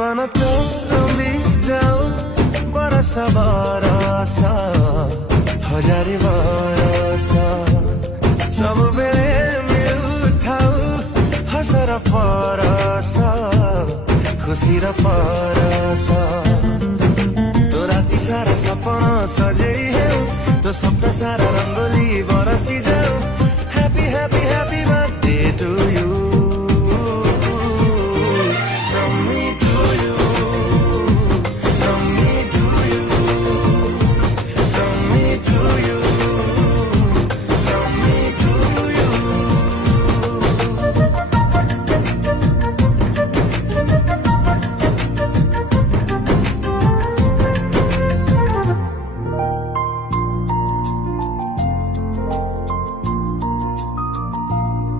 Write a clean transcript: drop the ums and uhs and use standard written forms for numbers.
जीवन तो भी जाओ बरस बरस हजारी बरस सब बेले मिलुथाउ हसर परस खुशी र परस तो राति सारा सपना सजै हेउ तो सपना सारा